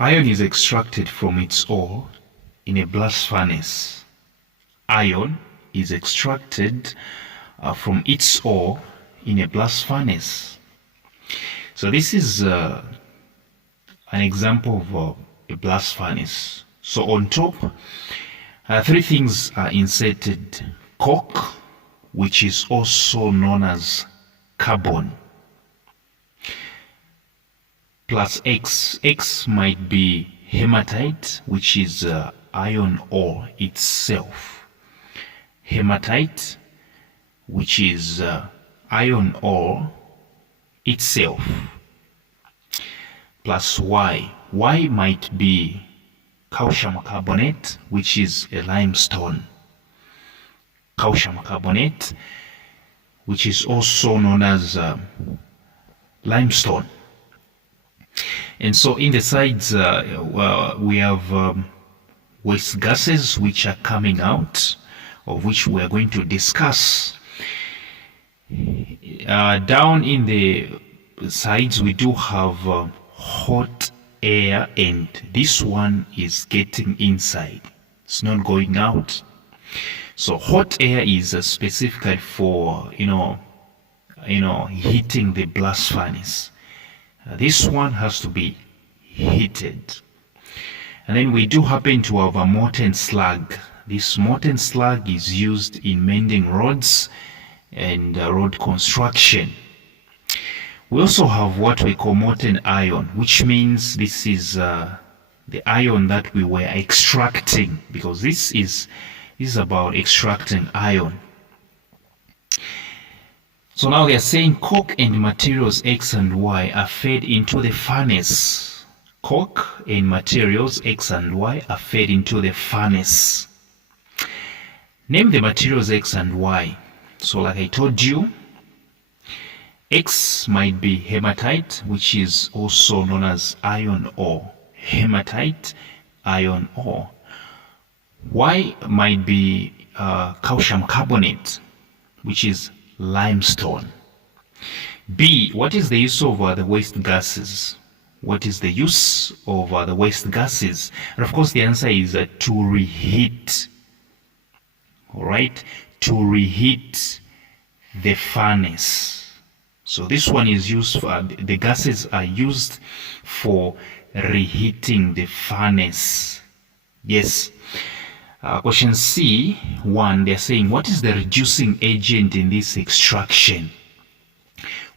Iron is extracted from its ore in a blast furnace. Iron is extracted from its ore in a blast furnace. So this is an example of a blast furnace. So on top, three things are inserted: coke, which is also known as carbon, plus X. X might be hematite, which is iron ore itself. Hematite, which is iron ore itself, plus Y. Y might be calcium carbonate, which is a limestone. Calcium carbonate, which is also known as limestone. And so in the sides we have waste gases which are coming out, of which we are going to discuss. Down in the sides we do have hot air, and this one is getting inside, it's not going out. So hot air is specifically for heating the blast furnace. This one has to be heated. And then we do happen to have a molten slag. This molten slag is used in mending roads and road construction. We also have what we call molten iron, which means this is the iron that we were extracting, because this is about extracting iron. So now they are saying coke and materials X and Y are fed into the furnace. Coke and materials X and Y are fed into the furnace. Name the materials X and Y. So like I told you, X might be hematite, which is also known as iron ore. Hematite, iron ore. Y might be calcium carbonate, which is limestone. B, what is the use of the waste gases? What is the use of the waste gases? And of course the answer is to reheat. Alright, to reheat the furnace. So this one is used for, the gases are used for reheating the furnace. Yes. Question C1, they're saying, what is the reducing agent in this extraction?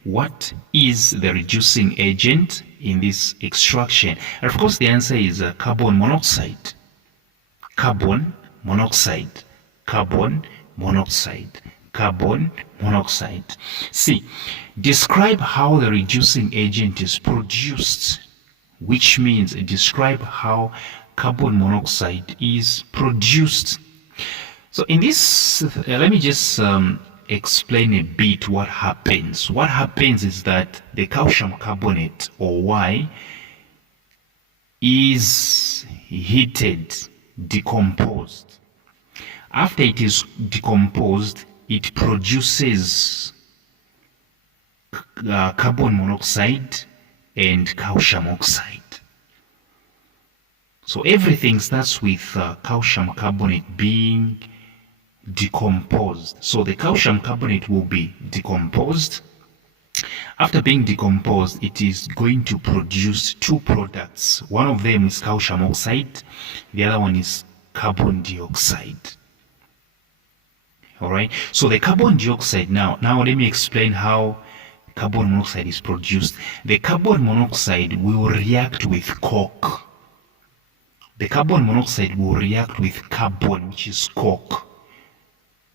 What is the reducing agent in this extraction? And of course the answer is carbon monoxide. Carbon monoxide. Carbon monoxide. Carbon monoxide. C, describe how the reducing agent is produced, which means describe how carbon monoxide is produced. So in this, let me just explain a bit what happens. What happens is that the calcium carbonate, or Y, is heated, decomposed. After it is decomposed, it produces carbon monoxide and calcium oxide. So everything starts with calcium carbonate being decomposed. So the calcium carbonate will be decomposed. After being decomposed, it is going to produce two products. One of them is calcium oxide. The other one is carbon dioxide. Alright, so the carbon dioxide, now let me explain how carbon monoxide is produced. The carbon monoxide will react with coke. The carbon monoxide will react with carbon, which is coke.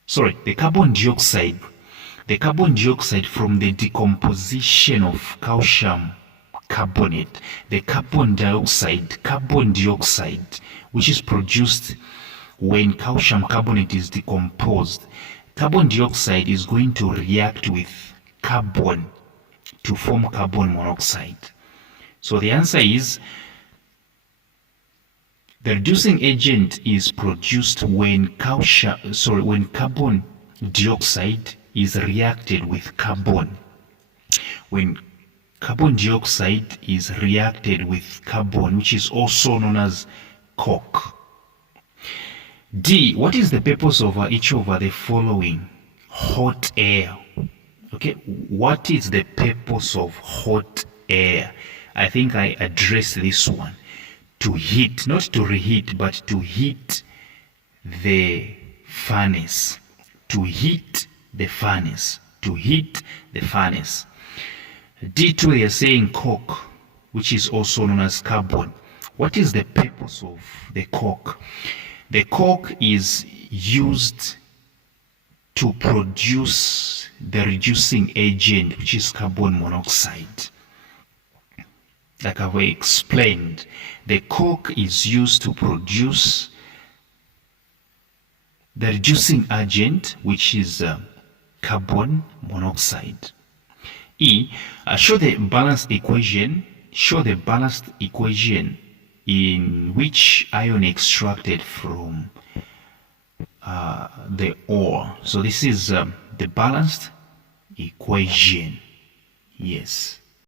Sorry, the carbon dioxide from the decomposition of calcium carbonate, the carbon dioxide, which is produced when calcium carbonate is decomposed. Carbon dioxide is going to react with carbon to form carbon monoxide. So the answer is, the reducing agent is produced when carbon dioxide is reacted with carbon. When carbon dioxide is reacted with carbon, which is also known as coke. D, what is the purpose of each of the following? Hot air. Okay, what is the purpose of hot air? I think I addressed this one. To heat, not to reheat, but to heat the furnace. To heat the furnace. To heat the furnace. D2, they are saying coke, which is also known as carbon. What is the purpose of the coke? The coke is used to produce the reducing agent, which is carbon monoxide. Like I've explained, the coke is used to produce the reducing agent, which is carbon monoxide. E, show the balanced equation. Show the balanced equation in which ion extracted from the ore. So this is the balanced equation. Yes.